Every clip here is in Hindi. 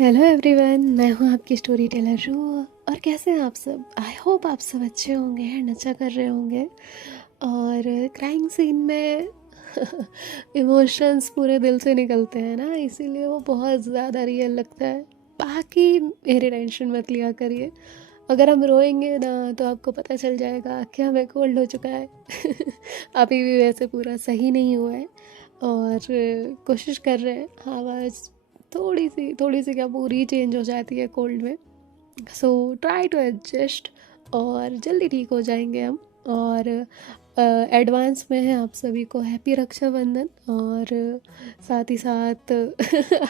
हेलो एवरीवन, मैं हूँ आपकी स्टोरी टेलर रू। और कैसे हैं आप सब? आई होप आप सब अच्छे होंगे, नशा कर रहे होंगे। और क्राइम सीन में इमोशंस पूरे दिल से निकलते हैं ना, इसीलिए वो बहुत ज़्यादा रियल लगता है। बाकी मेरी टेंशन मत लिया करिए। अगर हम रोएंगे ना तो आपको पता चल जाएगा कि हमें कोल्ड हो चुका है। अभी भी वैसे पूरा सही नहीं हुआ है और कोशिश कर रहे हैं। आवाज़ थोड़ी सी क्या पूरी चेंज हो जाती है कोल्ड में। सो ट्राई टू एडजस्ट और जल्दी ठीक हो जाएंगे हम। और एडवांस में है आप सभी को हैप्पी रक्षाबंधन। और साथ ही साथ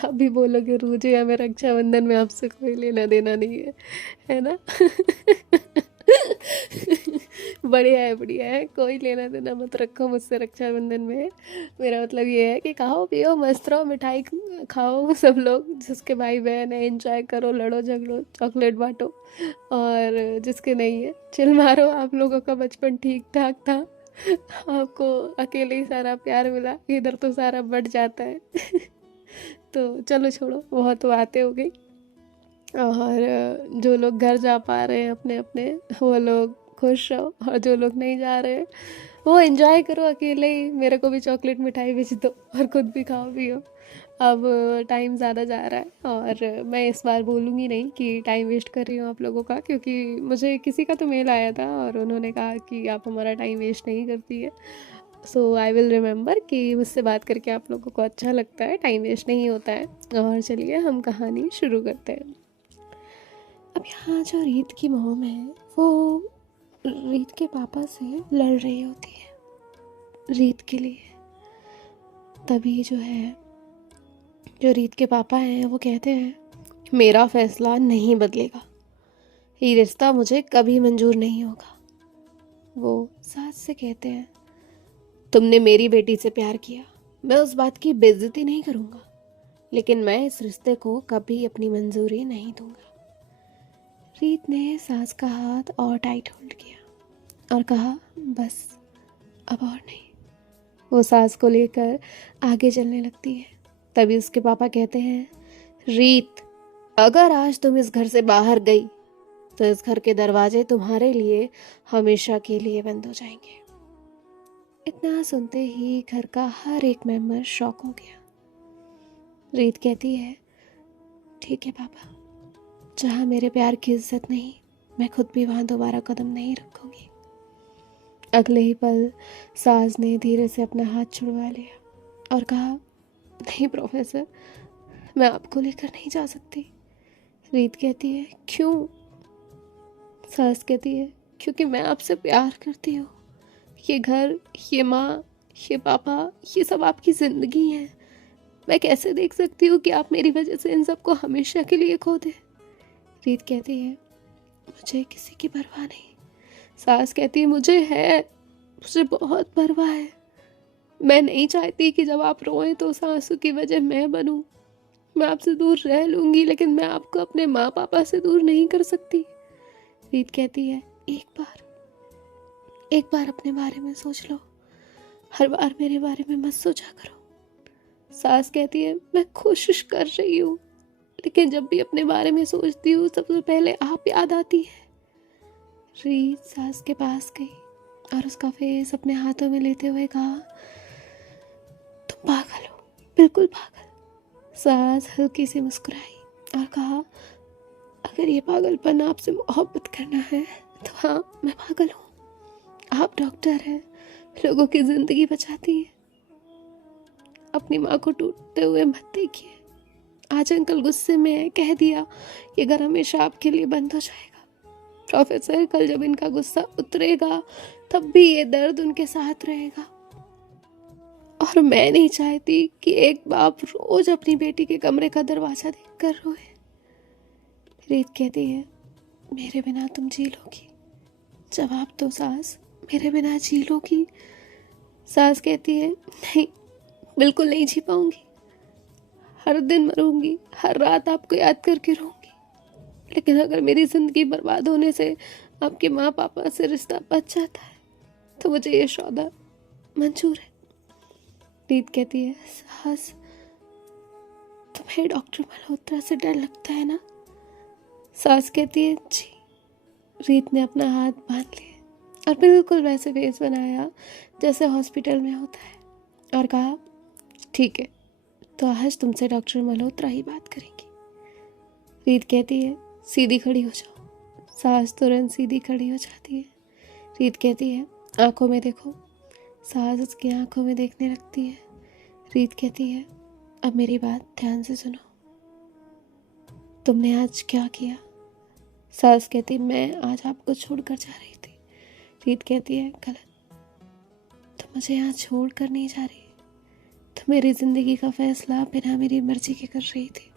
अभी बोलोगे रूजे, हमें रक्षाबंधन में आपसे कोई लेना देना नहीं है ना? बढ़िया है, कोई लेना देना मत रखो मुझसे रक्षाबंधन में। मेरा मतलब ये है कि खाओ पियो मस्त रहो, मिठाई खाओ सब लोग, जिसके भाई बहन है एंजॉय करो, लड़ो झगड़ो, चॉकलेट बांटो। और जिसके नहीं है चिल मारो। आप लोगों का बचपन ठीक ठाक था, आपको अकेले ही सारा प्यार मिला, इधर तो सारा बढ़ जाता है। तो चलो छोड़ो, बहुत बातें हो गई। और जो लोग घर जा पा रहे हैं अपने अपने, वो लोग खुश रहो, और जो लोग नहीं जा रहे हैं वो एंजॉय करो अकेले ही। मेरे को भी चॉकलेट मिठाई भेज दो और खुद भी खाओ पियो। अब टाइम ज़्यादा जा रहा है और मैं इस बार बोलूँगी नहीं कि टाइम वेस्ट कर रही हूँ आप लोगों का, क्योंकि मुझे किसी का तो मेल आया था और उन्होंने कहा कि आप हमारा टाइम वेस्ट नहीं करती है। सो आई विल रिमेंबर कि मुझसे बात करके आप लोगों को अच्छा लगता है, टाइम वेस्ट नहीं होता है। और चलिए हम कहानी शुरू करते हैं। अब यहाँ जो रीत की मॉम है, वो रीत के पापा से लड़ रही होती है रीत के लिए। तभी जो है, जो रीत के पापा हैं वो कहते हैं, मेरा फैसला नहीं बदलेगा, ये रिश्ता मुझे कभी मंजूर नहीं होगा। वो सास से कहते हैं, तुमने मेरी बेटी से प्यार किया, मैं उस बात की बेइज्जती नहीं करूँगा, लेकिन मैं इस रिश्ते को कभी अपनी मंजूरी नहीं दूंगा। रीत ने सास का हाथ और टाइट होल्ड किया और कहा, बस अब और नहीं। वो सास को लेकर आगे चलने लगती है। तभी उसके पापा कहते हैं, रीत, अगर आज तुम इस घर से बाहर गई तो इस घर के दरवाजे तुम्हारे लिए हमेशा के लिए बंद हो जाएंगे। इतना सुनते ही घर का हर एक मेंबर शॉक हो गया। रीत कहती है, ठीक है पापा, जहाँ मेरे प्यार की इज्जत नहीं, मैं खुद भी वहाँ दोबारा कदम नहीं रखूंगी। अगले ही पल सास ने धीरे से अपना हाथ छुड़वा लिया और कहा, नहीं प्रोफेसर, मैं आपको लेकर नहीं जा सकती। रीत कहती है, क्यों? सास कहती है, क्योंकि मैं आपसे प्यार करती हूँ। ये घर, ये माँ, ये पापा, ये सब आपकी ज़िंदगी है। मैं कैसे देख सकती हूँ कि आप मेरी वजह से इन सबको हमेशा के लिए खो दे। रीत कहती है, मुझे किसी की परवाह नहीं। सास कहती है, मुझे बहुत परवाह है। मैं नहीं चाहती कि जब आप रोएं तो उस आंसू की वजह मैं बनूं। मैं आपसे दूर रह लूंगी, लेकिन मैं आपको अपने माँ पापा से दूर नहीं कर सकती। रीत कहती है, एक बार अपने बारे में सोच लो, हर बार मेरे बारे में मत सोचा करो। सास कहती है, मैं कोशिश कर रही हूँ, लेकिन जब भी अपने बारे में सोचती हूँ सबसे पहले आप याद आती है। रीत सास के पास गई और उसका फेस अपने हाथों में लेते हुए कहा, तुम पागल हो, बिल्कुल पागल। सास हल्की सी मुस्कुराई और कहा, अगर ये पागलपन आपसे मोहब्बत करना है तो हाँ, मैं पागल हूँ। आप डॉक्टर हैं, लोगों की जिंदगी बचाती हैं। अपनी माँ को टूटते हुए मत देखिए। आज अंकल गुस्से में है, कह दिया ये घर हमेशा आपके लिए बंद हो जाएगा। प्रोफेसर, कल जब इनका गुस्सा उतरेगा तब भी ये दर्द उनके साथ रहेगा। और मैं नहीं चाहती कि एक बाप रोज अपनी बेटी के कमरे का दरवाजा देखकर रोए। रीत कहती है, मेरे बिना तुम जी लोगी? जवाब दो सास, मेरे बिना जी लोगी? सास कहती है, नहीं, बिल्कुल नहीं जी पाऊंगी। हर दिन मरूंगी, हर रात आपको याद करके रहूंगी, लेकिन अगर मेरी जिंदगी बर्बाद होने से आपके माँ पापा से रिश्ता बच जाता है तो मुझे ये सौदा मंजूर है। रीत कहती है, सास, तुम्हें डॉक्टर मल्होत्रा से डर लगता है ना? सास कहती है जी। रीत ने अपना हाथ बांध लिया और बिल्कुल वैसे फेस बनाया जैसे हॉस्पिटल में होता है और कहा ठीक है, तो आज तुमसे डॉक्टर मल्होत्रा ही बात करेंगी। रीत कहती है सीधी खड़ी हो जाओ। सास तुरंत सीधी खड़ी हो जाती है। रीत कहती है आंखों में देखो। सास उसकी आंखों में देखने लगती है। रीत कहती है अब मेरी बात ध्यान से सुनो। तुमने आज क्या किया? सास कहती मैं आज आपको छोड़कर जा रही थी। रीत कहती है गलत, तुम मुझे यहाँ छोड़कर नहीं जा रही, तुम मेरी जिंदगी का फैसला बिना मेरी मर्जी के कर रही थी।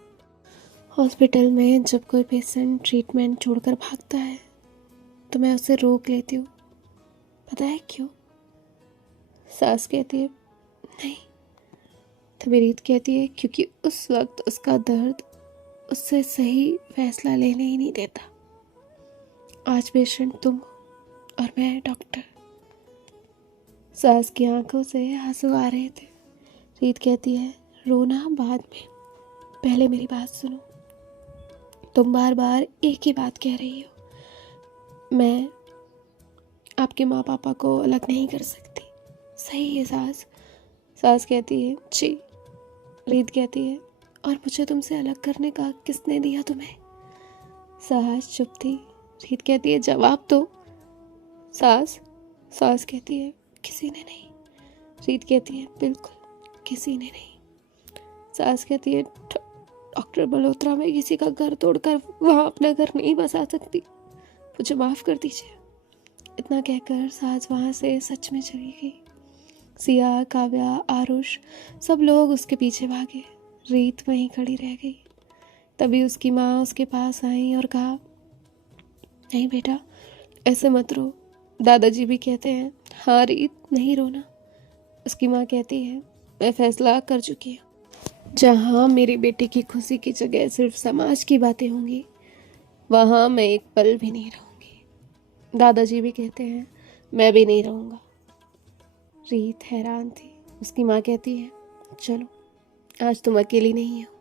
हॉस्पिटल में जब कोई पेशेंट ट्रीटमेंट छोड़कर भागता है तो मैं उसे रोक लेती हूँ, पता है क्यों? सास कहती है नहीं। तभी रीत कहती है क्योंकि उस वक्त उसका दर्द उससे सही फैसला लेने ही नहीं देता। आज पेशेंट तुम हो और मैं डॉक्टर। सास की आंखों से आंसू आ रहे थे। रीत कहती है रोना बाद में, पहले मेरी बात सुनो। तुम बार बार एक ही बात कह रही हो, मैं आपके माँ पापा को अलग नहीं कर सकती, सही है सास? सास कहती है जी। रीत कहती है और मुझे तुमसे अलग करने का किसने दिया तुम्हें? सास चुप थी। रीत कहती है जवाब दो। सास कहती है किसी ने नहीं। रीत कहती है बिल्कुल किसी ने नहीं। सास कहती है डॉक्टर मल्होत्रा में किसी का घर तोड़कर वहाँ अपना घर नहीं बसा सकती, मुझे माफ़ कर दीजिए। इतना कहकर सास वहाँ से सच में चली गई। सिया, काव्या, आरुष सब लोग उसके पीछे भागे। रीत वहीं खड़ी रह गई। तभी उसकी माँ उसके पास आई और कहा नहीं बेटा ऐसे मत रो, दादाजी भी कहते हैं। हाँ रीत नहीं रोना। उसकी माँ कहती है मैं फैसला कर चुकी हूँ, जहाँ मेरी बेटी की खुशी की जगह सिर्फ समाज की बातें होंगी वहाँ मैं एक पल भी नहीं रहूँगी। दादाजी भी कहते हैं मैं भी नहीं रहूँगा। रीत हैरान थी। उसकी माँ कहती है चलो आज तुम अकेली नहीं हो।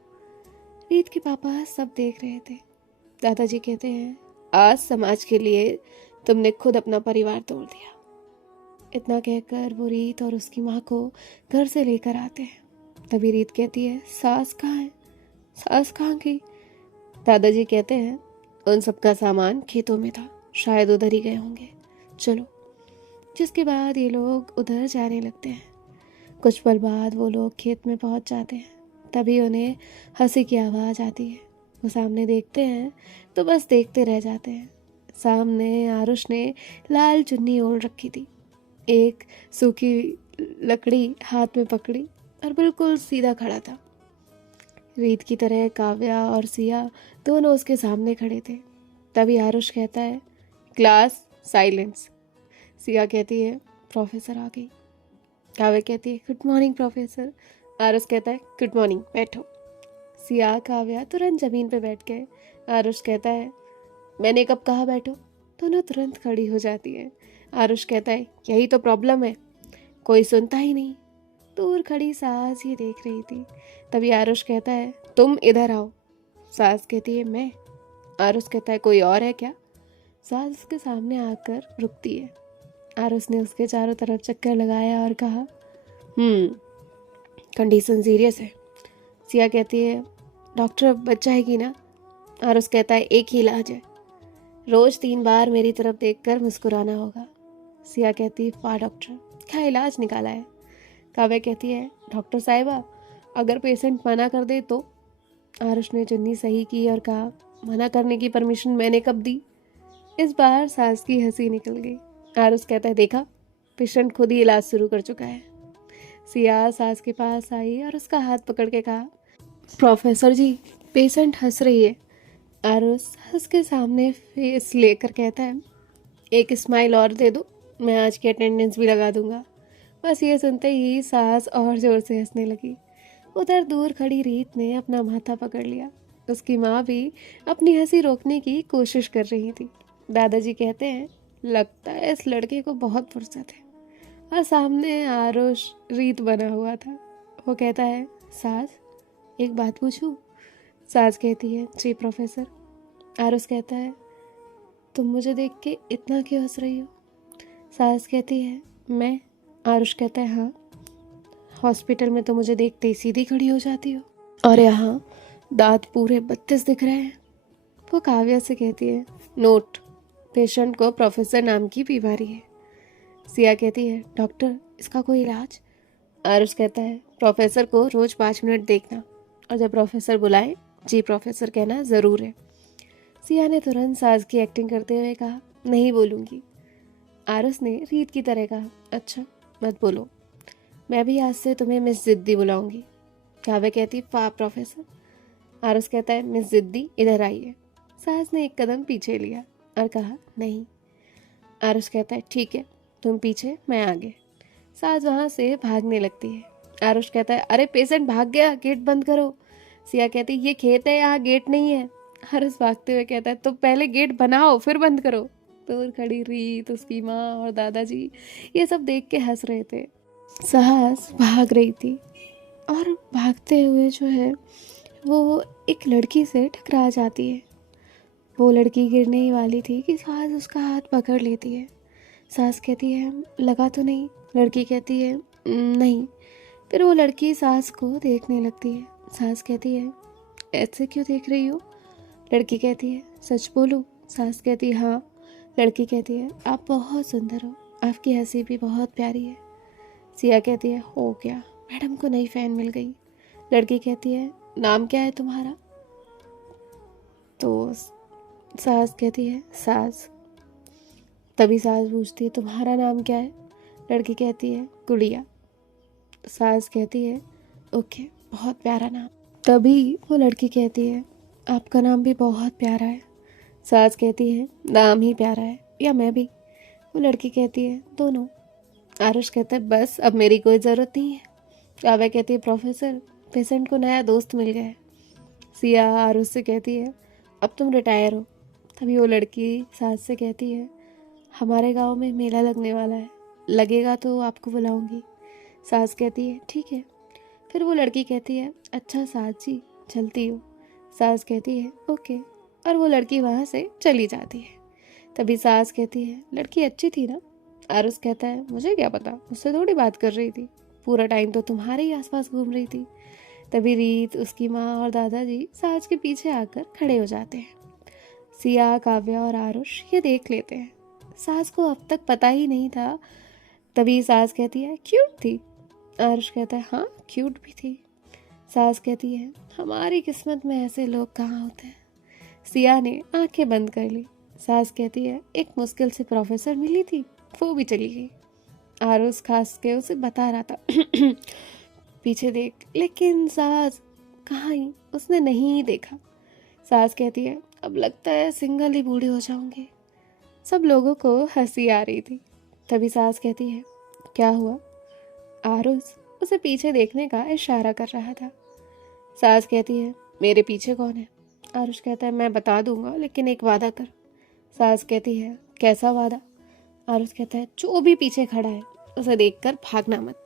रीत के पापा सब देख रहे थे। दादाजी कहते हैं आज समाज के लिए तुमने खुद अपना परिवार तोड़ दिया। इतना कहकर वो रीत और उसकी माँ को घर से लेकर आते हैं। तभी रीत कहती है सास कहाँ है? सास कहाँ गई? दादाजी कहते हैं उन सबका सामान खेतों में था, शायद उधर ही गए होंगे, चलो। जिसके बाद ये लोग उधर जाने लगते हैं। कुछ पल बाद वो लोग खेत में पहुंच जाते हैं। तभी उन्हें हंसी की आवाज़ आती है। वो सामने देखते हैं तो बस देखते रह जाते हैं। सामने आरुष ने लाल चुन्नी ओढ़ रखी थी, एक सूखी लकड़ी हाथ में पकड़ी और बिल्कुल सीधा खड़ा था। रीत की तरह काव्या और सिया दोनों उसके सामने खड़े थे। तभी आरुष कहता है क्लास साइलेंस। सिया कहती है प्रोफेसर आ गई। काव्या कहती है गुड मॉर्निंग प्रोफेसर। आरुष कहता है गुड मॉर्निंग, बैठो। सिया काव्या तुरंत जमीन पे बैठ गए। आरुष कहता है मैंने कब कहा बैठो। दोनों तुरंत खड़ी हो जाती है। आरुष कहता है यही तो प्रॉब्लम है, कोई सुनता ही नहीं। दूर खड़ी सास ये देख रही थी। तभी आरुष कहता है तुम इधर आओ। सास कहती है मैं। आरुष कहता है कोई और है क्या? सास उसके सामने आकर रुकती है। आरुष ने उसके चारों तरफ चक्कर लगाया और कहा कंडीशन सीरियस है। सिया कहती है डॉक्टर अब बच जाएगी ना? आरुष कहता है एक ही इलाज है, रोज 3 बार मेरी तरफ देखकर मुस्कुराना होगा। सिया कहती है वाह डॉक्टर, क्या इलाज निकाला है। काव्या कहती है डॉक्टर साहिबा अगर पेशेंट मना कर दे तो? आरुष ने चुन्नी सही की और कहा मना करने की परमिशन मैंने कब दी? इस बार सास की हंसी निकल गई। आरुष कहता है देखा, पेशेंट खुद ही इलाज शुरू कर चुका है। सिया सास के पास आई और उसका हाथ पकड़ के कहा प्रोफेसर जी पेशेंट हंस रही है। आरुष हंस के सामने फेस लेकर कहता है एक स्माइल और दे दो, मैं आज की अटेंडेंस भी लगा दूंगा। बस ये सुनते ही सास और जोर से हंसने लगी। उधर दूर खड़ी रीत ने अपना माथा पकड़ लिया। उसकी माँ भी अपनी हंसी रोकने की कोशिश कर रही थी। दादाजी कहते हैं लगता है इस लड़के को बहुत फुर्सत है। और सामने आरुष रीत बना हुआ था। वो कहता है सास एक बात पूछूं? साज कहती है, जी प्रोफेसर। आरुष कहता है, तुम मुझे देख के इतना क्यों हंस रही हो? साज कहती है, मैं? आरुष कहता है, हाँ, हॉस्पिटल में तो मुझे देखते ही सीधी खड़ी हो जाती हो, और यहाँ दांत पूरे 32 दिख रहे हैं। वो काव्या से कहती है, नोट, पेशेंट को प्रोफेसर नाम की बीमारी है। सिया कहती है, डॉक्टर इसका कोई इलाज? आरुष कहता है, प्रोफेसर को रोज 5 मिनट देखना, और जब प्रोफेसर बुलाए जी प्रोफेसर कहना ज़रूर है। सिया ने तुरंत सास की एक्टिंग करते हुए कहा, नहीं बोलूँगी। आरुष ने रीत की तरह कहा, अच्छा मत बोलो, मैं भी आज से तुम्हें मिस जिद्दी बुलाऊंगी। काव्या कहती, वाह प्रोफेसर। आरुष कहता है, मिस जिद्दी इधर आइए। सास ने एक कदम पीछे लिया और कहा, नहीं। आरुष कहता है, ठीक है, तुम पीछे मैं आगे। सास वहाँ से भागने लगती है। आरुष कहता है, अरे पेशेंट भाग गया, गेट बंद करो। सिया कहती, ये खेत है, यहाँ गेट नहीं है। आरुष भागते हुए कहता है, तो पहले गेट बनाओ फिर बंद करो। दूर खड़ी रीत, उसकी माँ और दादाजी ये सब देख के हंस रहे थे। सास भाग रही थी और भागते हुए जो है वो एक लड़की से टकरा जाती है। वो लड़की गिरने ही वाली थी कि सास उसका हाथ पकड़ लेती है। सास कहती है, लगा तो नहीं? लड़की कहती है, नहीं। फिर वो लड़की सास को देखने लगती है। सास कहती है, ऐसे क्यों देख रही हो? लड़की कहती है, सच बोलूं? सास कहती है, हाँ। लड़की कहती है, आप बहुत सुंदर हो, आपकी हंसी भी बहुत प्यारी है। सिया कहती है, हो गया, मैडम को नई फैन मिल गई। लड़की कहती है, नाम क्या है तुम्हारा? तो सास कहती है, सास। तभी सास पूछती है, तुम्हारा नाम क्या है? लड़की कहती है, गुड़िया। सास कहती है, ओके, बहुत प्यारा नाम। तभी वो लड़की कहती है, आपका नाम भी बहुत प्यारा है। सास कहती है, नाम ही प्यारा है या मैं भी? वो लड़की कहती है, दोनों। आरुष कहता है, बस अब मेरी कोई ज़रूरत नहीं है। काव्या कहती है, प्रोफेसर पेशेंट को नया दोस्त मिल गया है। सिया आरुष से कहती है, अब तुम रिटायर हो। तभी वो लड़की सास से कहती है, हमारे गांव में मेला लगने वाला है, लगेगा तो आपको बुलाऊंगी। सास कहती है, ठीक है। फिर वो लड़की कहती है, अच्छा सास जी, चलती हूँ। सास कहती है, ओके, और वो लड़की वहाँ से चली जाती है। तभी सास कहती है, लड़की अच्छी थी ना? आरुष कहता है, मुझे क्या पता, मुझसे थोड़ी बात कर रही थी, पूरा टाइम तो तुम्हारे ही आसपास घूम रही थी। तभी रीत, उसकी माँ और दादाजी सास के पीछे आकर खड़े हो जाते हैं। सिया, काव्या और आरुष ये देख लेते हैं। सास को अब तक पता ही नहीं था। तभी सास कहती है, क्यूट थी। आरुष कहता है, हाँ क्यूट भी थी। सास कहती है, हमारी किस्मत में ऐसे लोग कहाँ होते हैं। सिया ने आंखें बंद कर ली। सास कहती है, एक मुश्किल से प्रोफेसर मिली थी, वो भी चली गई। आरुष खास के उसे बता रहा था, पीछे देख, लेकिन सास कहाँ ही, उसने नहीं देखा। सास कहती है, अब लगता है सिंगल ही बूढ़ी हो जाऊंगी। सब लोगों को हंसी आ रही थी। तभी सास कहती है, क्या हुआ? आरुष उसे पीछे देखने का इशारा कर रहा था। सास कहती है, मेरे पीछे कौन है? आरुष कहता है, मैं बता दूंगा, लेकिन एक वादा कर। सास कहती है, कैसा वादा? आरुष कहता है, जो भी पीछे खड़ा है उसे देखकर भागना मत।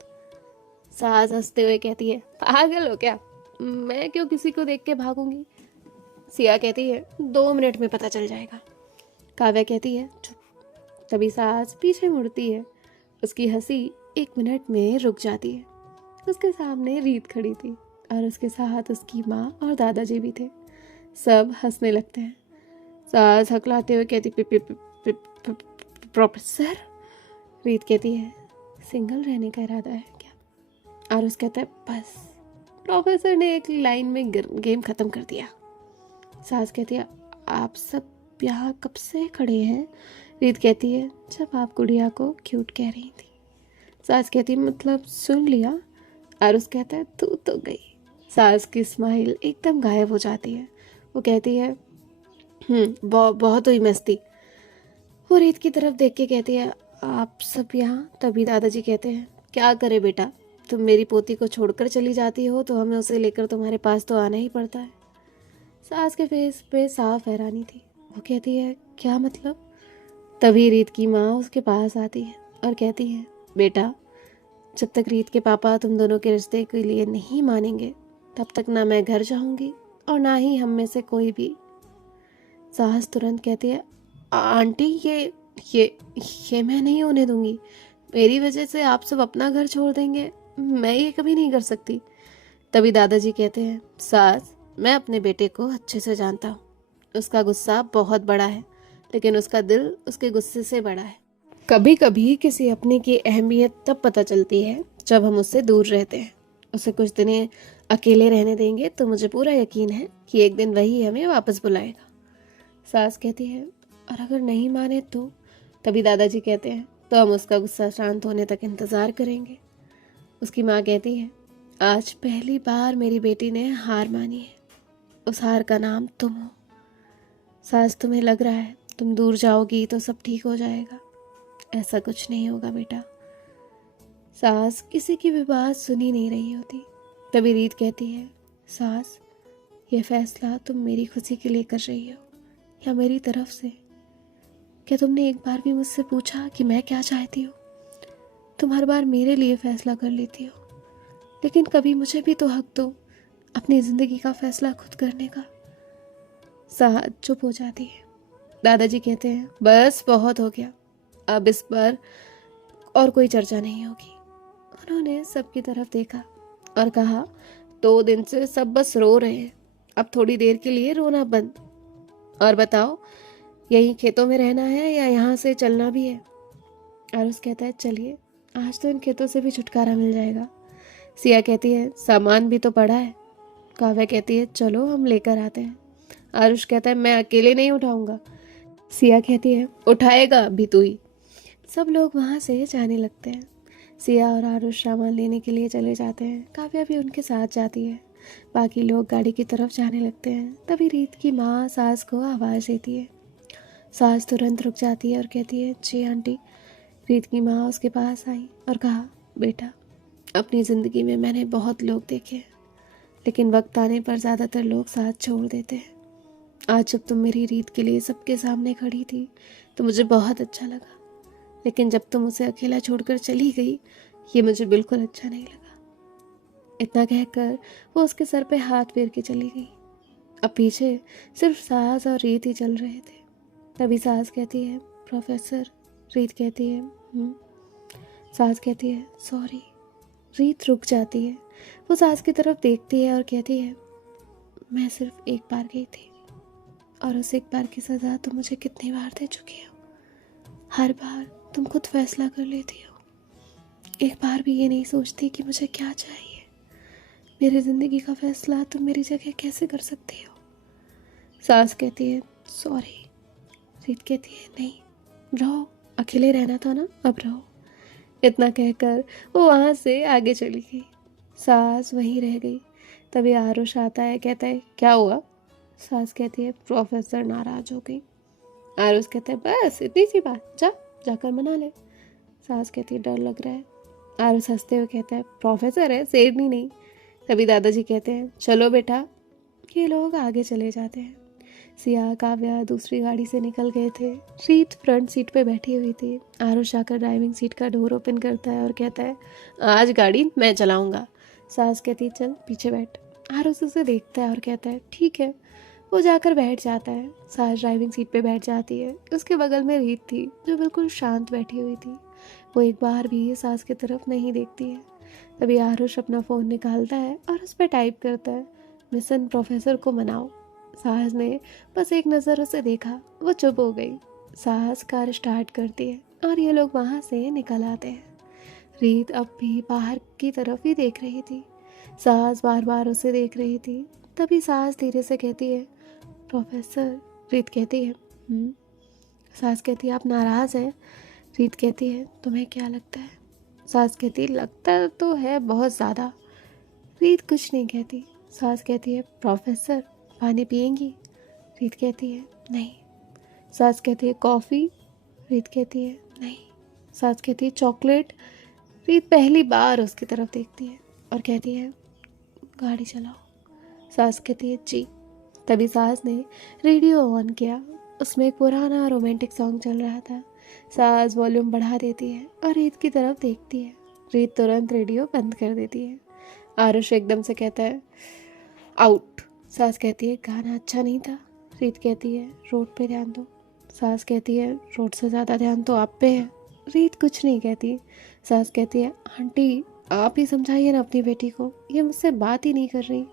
सास हंसते हुए कहती है, पागल हो क्या, मैं क्यों किसी को देख के भागूंगी? सिया कहती है, 2 मिनट में पता चल जाएगा। काव्या कहती है, चुप। तभी सास पीछे मुड़ती है। उसकी हंसी 1 मिनट में रुक जाती है। उसके सामने रीत खड़ी थी और उसके साथ उसकी माँ और दादाजी भी थे। सब हंसने लगते हैं। सास हकलाते हुए कहती, प्रोफेसर। रीत कहती है, सिंगल रहने का इरादा है क्या? आरुष कहता है, बस। प्रोफेसर ने एक लाइन में गेम खत्म कर दिया। सास कहती है, आप सब यहाँ कब से खड़े हैं? रीत कहती है, जब आप गुड़िया को क्यूट कह रही थी। सास कहती है, मतलब सुन लिया? आरुष कहता है, तू तो गई। सास की स्माइल एकदम गायब हो जाती है। वो कहती है, बहुत हुई मस्ती। वो रीत की तरफ देख के कहती है, आप सब यहाँ? तभी दादाजी कहते हैं, क्या करे बेटा, तुम मेरी पोती को छोड़कर चली जाती हो तो हमें उसे लेकर तुम्हारे पास तो आना ही पड़ता है। सास के फेस पे साफ हैरानी थी। वो कहती है, क्या मतलब? तभी रीत की माँ उसके पास आती है और कहती है, बेटा, जब तक रीत के पापा तुम दोनों के रिश्ते के लिए नहीं मानेंगे तब तक ना मैं घर जाऊंगी और ना ही हम में से कोई भी। साहस तुरंत कहती है, आंटी ये मैं नहीं होने दूंगी। मेरी वजह से आप सब अपना घर छोड़ देंगे, मैं ये कभी नहीं कर सकती। तभी दादाजी कहते हैं, सास, मैं अपने बेटे को अच्छे से जानता हूँ। उसका गुस्सा बहुत बड़ा है, लेकिन उसका दिल उसके गुस्से से बड़ा है। कभी कभी किसी अपने की अहमियत तब पता चलती है जब हम उससे दूर रहते हैं। उसे कुछ दिन अकेले रहने देंगे तो मुझे पूरा यकीन है कि एक दिन वही हमें वापस बुलाएगा। सास कहती है, और अगर नहीं माने तो? तभी दादाजी कहते हैं, तो हम उसका गुस्सा शांत होने तक इंतज़ार करेंगे। उसकी माँ कहती है, आज पहली बार मेरी बेटी ने हार मानी है। उस हार का नाम तुम हो। सास, तुम्हें लग रहा है तुम दूर जाओगी तो सब ठीक हो जाएगा। ऐसा कुछ नहीं होगा बेटा। सास किसी की भी बात सुनी नहीं रही होती। तभी रीत कहती है, सास, ये फैसला तुम मेरी खुशी के लिए कर रही हो या मेरी तरफ से? क्या तुमने एक बार भी मुझसे पूछा कि मैं क्या चाहती हूँ? तुम हर बार मेरे लिए फैसला कर लेती हो, लेकिन कभी मुझे भी तो हक दो अपनी जिंदगी का फैसला खुद करने का। साहस चुप हो जाती है। दादाजी कहते हैं, बस बहुत हो गया, अब इस पर और कोई चर्चा नहीं होगी। उन्होंने सबकी तरफ देखा और कहा, 2 दिन से सब बस रो रहे हैं, अब थोड़ी देर के लिए रोना बंद। और बताओ, यही खेतों में रहना है या यहाँ से चलना भी है? आरुष कहता है, चलिए, आज तो इन खेतों से भी छुटकारा मिल जाएगा। सिया कहती है, सामान भी तो पड़ा है। काव्या कहती है, चलो हम लेकर आते हैं। आरुष कहता है, मैं अकेले नहीं उठाऊंगा। सिया कहती है, उठाएगा भी तू ही। सब लोग वहाँ से जाने लगते हैं। सिया और आरुष सामान लेने के लिए चले जाते हैं। काव्या भी उनके साथ जाती है। बाकी लोग गाड़ी की तरफ जाने लगते हैं। तभी रीत की माँ सास को आवाज़ देती है। सास तुरंत रुक जाती है और कहती है, जी आंटी। रीत की माँ उसके पास आई और कहा, बेटा, अपनी ज़िंदगी में मैंने बहुत लोग देखे हैं, लेकिन वक्त आने पर ज़्यादातर लोग साथ छोड़ देते हैं। आज जब तुम मेरी रीत के लिए सबके सामने खड़ी थी तो मुझे बहुत अच्छा लगा, लेकिन जब तुम उसे अकेला छोड़कर चली गई, ये मुझे बिल्कुल अच्छा नहीं लगा। इतना कहकर वो उसके सर पे हाथ फेर के चली गई। अब पीछे सिर्फ सास और रीत ही चल रहे थे। तभी सास कहती है, प्रोफेसर। रीत कहती है, सास कहती है, सॉरी। रीत रुक जाती है। वो सास की तरफ देखती है और कहती है, मैं सिर्फ एक बार गई थी, और उस एक बार की सज़ा तुम मुझे कितनी बार दे चुकी हो। हर बार तुम खुद फैसला कर लेती हो, एक बार भी ये नहीं सोचती कि मुझे क्या चाहिए। मेरी ज़िंदगी का फैसला तुम मेरी जगह कैसे कर सकती हो? सास कहती है, सॉरी। रीत कहती है, नहीं, रहो, अकेले रहना था ना, अब रहो। इतना कहकर वो वहाँ से आगे चली गई। सास वहीं रह गई। तभी आरुष आता है, कहता है, क्या हुआ? सास कहती है, प्रोफेसर नाराज हो गई। आरुष कहता है, बस इतनी सी बात, जाकर मना ले। सास कहती है, डर लग रहा है। आरुष हंसते हुए कहता है, प्रोफेसर है, शेरनी नहीं। तभी दादाजी कहते हैं, चलो बेटा। ये लोग आगे चले जाते हैं। सिया, काव्या दूसरी गाड़ी से निकल गए थे। रीत फ्रंट सीट पे बैठी हुई थी। आरुष जाकर ड्राइविंग सीट का डोर ओपन करता है और कहता है, आज गाड़ी मैं चलाऊंगा। सास कहती है, चल पीछे बैठ। आरुष उसे देखता है और कहता है, ठीक है। वो जाकर बैठ जाता है। सास ड्राइविंग सीट पे बैठ जाती है। उसके बगल में रीत थी, जो बिल्कुल शांत बैठी हुई थी। वो एक बार भी सास की तरफ नहीं देखती है। तभी आरुष अपना फ़ोन निकालता है और उस पर टाइप करता है, मिशन प्रोफेसर को मनाओ। साहस ने बस एक नज़र उसे देखा, वो चुप हो गई। साहस कार स्टार्ट करती है और ये लोग वहाँ से निकल आते हैं। रीत अब भी बाहर की तरफ ही देख रही थी। साहस बार बार उसे देख रही थी। तभी साहस धीरे से कहती है, प्रोफेसर। रीत कहती है, साहस कहती है, आप नाराज़ हैं? रीत कहती है, तुम्हें क्या लगता है? सास कहती है, लगता तो है बहुत ज़्यादा। रीत कुछ नहीं कहती। सास कहती है, प्रोफेसर पानी पिएंगी? रीत कहती है, नहीं। सास कहती है, कॉफ़ी? रीत कहती है, नहीं। सास कहती है, चॉकलेट? रीत पहली बार उसकी तरफ देखती है और कहती है, गाड़ी चलाओ। सास कहती है, जी। तभी सास ने रेडियो ऑन किया। उसमें एक पुराना रोमांटिक सॉन्ग चल रहा था। सास वॉल्यूम बढ़ा देती है और रीत की तरफ देखती है। रीत तुरंत रेडियो बंद कर देती है। आरुष एकदम से कहता है, आउट। सास कहती है गाना अच्छा नहीं था। रीत कहती है रोड पे ध्यान दो। सास कहती है रोड से ज़्यादा ध्यान तो आप पे है। रीत कुछ नहीं कहती। सास कहती है आंटी आप ही समझाइए ना अपनी बेटी को, ये मुझसे बात ही नहीं कर रही।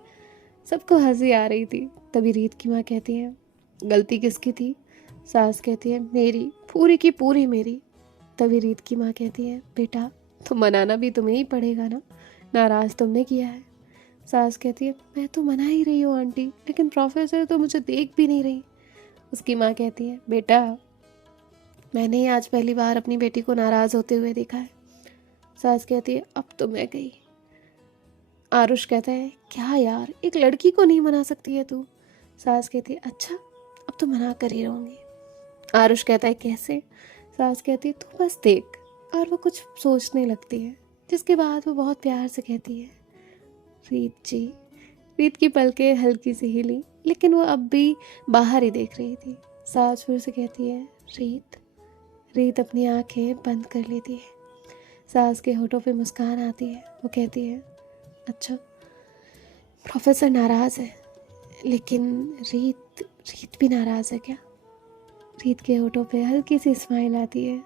सबको हंसी आ रही थी। तभी रीत की माँ कहती है गलती किसकी थी? सास कहती है मेरी, पूरी की पूरी मेरी। तभी रीत की माँ कहती है बेटा तो मनाना भी तुम्हें ही पड़ेगा ना, नाराज़ तुमने किया है। सास कहती है मैं तो मना ही रही हूँ आंटी, लेकिन प्रोफेसर तो मुझे देख भी नहीं रही। उसकी माँ कहती है बेटा मैंने ही आज पहली बार अपनी बेटी को नाराज़ होते हुए देखा है। सास कहती है अब तो मैं गई। आरुष कहता है क्या यार, एक लड़की को नहीं मना सकती है तू? सास कहती है अच्छा अब तो मना कर ही रहूँगी। आरुष कहता है कैसे? सास कहती है तू बस देख। और वो कुछ सोचने लगती है, जिसके बाद वो बहुत प्यार से कहती है रीत जी। रीत की पलकें हल्की सी हिली, लेकिन वो अब भी बाहर ही देख रही थी। सास फिर से कहती है रीत। रीत अपनी आंखें बंद कर लेती है। सास के होठों पे मुस्कान आती है। वो कहती है अच्छा प्रोफेसर नाराज़ है, लेकिन रीत रीत भी नाराज़ है क्या? रीत के होठों पे हल्की सी स्माइल आती है।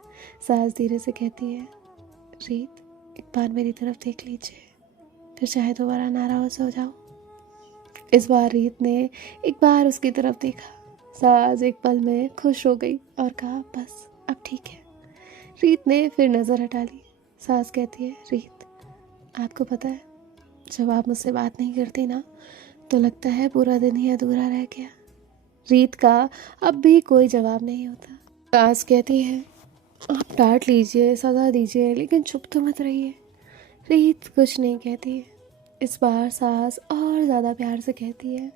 सास धीरे से कहती है रीत एक बार मेरी तरफ देख लीजिए, फिर चाहे दोबारा नाराज़ हो जाओ। इस बार रीत ने एक बार उसकी तरफ देखा। सास एक पल में खुश हो गई और कहा बस अब ठीक है। रीत ने फिर नज़र हटा ली। सास कहती है रीत आपको पता है जब आप मुझसे बात नहीं करती ना तो लगता है पूरा दिन ही अधूरा रह गया। रीत का अब भी कोई जवाब नहीं होता। सास कहती है आप डांट लीजिए, सजा दीजिए, लेकिन चुप तो मत रहिए। रीत कुछ नहीं कहती है। इस बार सास और ज़्यादा प्यार से कहती है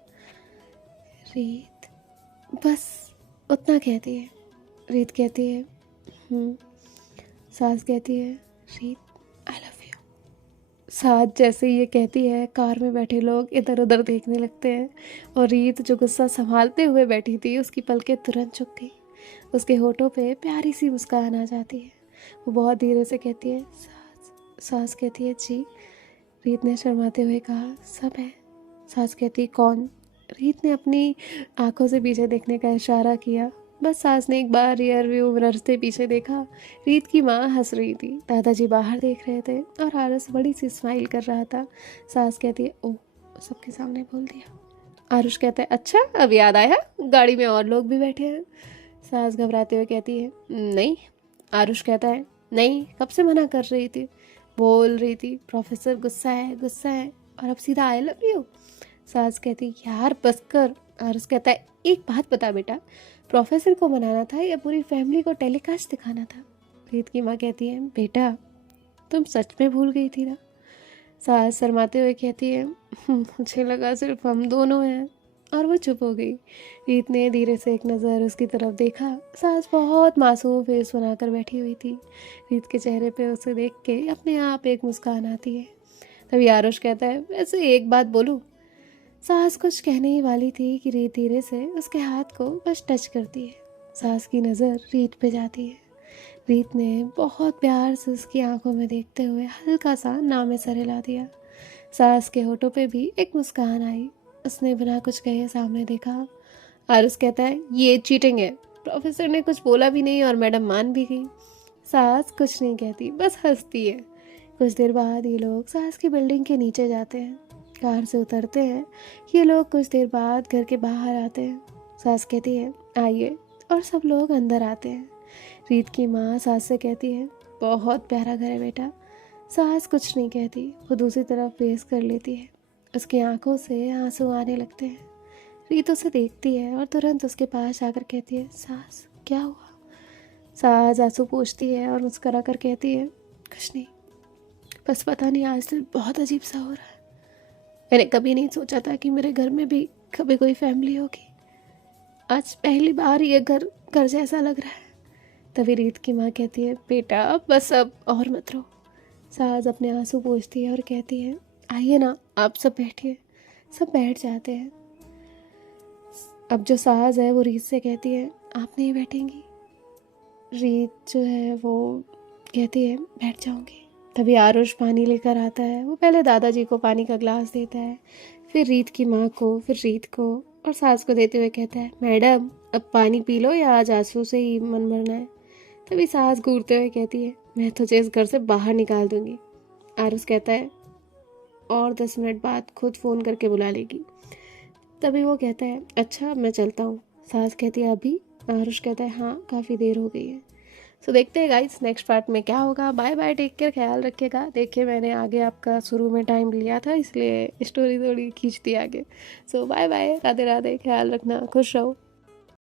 रीत बस उतना कहती है। रीत कहती है सास कहती है रीत आई लव यू। सास जैसे ये कहती है कार में बैठे लोग इधर उधर देखने लगते हैं और रीत जो गुस्सा संभालते हुए बैठी थी उसकी पलकें तुरंत झुक गई। उसके होठों पे प्यारी सी मुस्कान आ जाती है। वो बहुत धीरे से कहती है सास। सास कहती है जी। रीत ने शर्माते हुए कहा सब है। सास कहती कौन? रीत ने अपनी आंखों से पीछे देखने का इशारा किया। बस सास ने एक बार रियर व्यू मिरर से पीछे देखा। रीत की माँ हंस रही थी, दादाजी बाहर देख रहे थे और आरुष बड़ी सी स्माइल कर रहा था। सास कहती है ओह सबके सामने बोल दिया। आरुष कहता है अच्छा अब याद आया, गाड़ी में और लोग भी बैठे हैं। सास घबराते हुए कहती है नहीं। आरुष कहता है नहीं कब से मना कर रही थी, बोल रही थी प्रोफेसर गुस्सा है गुस्सा है, और अब सीधा आई लव यू। सास कहती यार बस कर। आरुष कहता है एक बात बता बेटा, प्रोफेसर को मनाना था या पूरी फैमिली को टेलीकास्ट दिखाना था? रीत की माँ कहती है बेटा तुम सच में भूल गई थी ना? सास शर्माते हुए कहती है मुझे लगा सिर्फ हम दोनों हैं, और वो चुप हो गई। रीत ने धीरे से एक नज़र उसकी तरफ देखा। सास बहुत मासूम फेस बनाकर बैठी हुई थी। रीत के चेहरे पे उसे देख के अपने आप एक मुस्कान आती है। तभी आरुष कहता है वैसे एक बात बोलूं? सास कुछ कहने ही वाली थी कि रीत धीरे से उसके हाथ को बस टच करती है। सास की नज़र रीत पे जाती है। रीत ने बहुत प्यार से उसकी आंखों में देखते हुए हल्का सा नामे सर हिला दिया। सास के होठों पे भी एक मुस्कान आई। उसने बिना कुछ कहे सामने देखा। आरुष कहता है ये चीटिंग है। प्रोफेसर ने कुछ बोला भी नहीं और मैडम मान भी गई। सास कुछ नहीं कहती, बस हंसती है। कुछ देर बाद ये लोग सास की बिल्डिंग के नीचे जाते हैं, कार से उतरते हैं। ये लोग कुछ देर बाद घर के बाहर आते हैं। सास कहती है आइए, और सब लोग अंदर आते हैं। रीत की माँ सास से कहती है बहुत प्यारा घर है बेटा। सास कुछ नहीं कहती, वो दूसरी तरफ फेस कर लेती है। उसकी आंखों से आंसू आने लगते हैं। रीत उसे देखती है और तुरंत उसके पास आकर कहती है सास क्या हुआ? सास आंसू पोंछती है और मुस्करा कर कहती है कुछ नहीं, बस पता नहीं आज दिल बहुत अजीब सा हो रहा है। मैंने कभी नहीं सोचा था कि मेरे घर में भी कभी कोई फैमिली होगी। आज पहली बार ये घर घर जैसा लग रहा है। तभी रीत की माँ कहती है बेटा बस अब और मत रो। सास अपने आंसू पोंछती है और कहती है आइए ना आप सब बैठिए। सब बैठ जाते हैं। अब जो सास है वो रीत से कहती है आप नहीं बैठेंगी? रीत जो है वो कहती है बैठ जाऊंगी। तभी आरुष पानी लेकर आता है। वो पहले दादाजी को पानी का ग्लास देता है, फिर रीत की माँ को, फिर रीत को और सास को देते हुए कहता है, मैडम अब पानी पी लो या आज आंसू से ही मन भरना है। तभी सास घूरते हुए कहती है, मैं तुझे इस घर से बाहर निकाल दूंगी। आरुष कहता है, और 10 मिनट बाद खुद फ़ोन करके बुला लेगी। तभी वो कहता है, अच्छा मैं चलता हूँ। सास कहती है, अभी? आरुष कहता है, हाँ काफ़ी देर हो गई है। सो देखते हैं गाइस नेक्स्ट पार्ट में क्या होगा। बाय बाय, टेक केयर, ख्याल रखिएगा। देखिए मैंने आगे आपका शुरू में टाइम लिया था, इसलिए स्टोरी थोड़ी खींच दी आगे। सो बाय बाय, राधे राधे, ख्याल रखना, खुश रहो।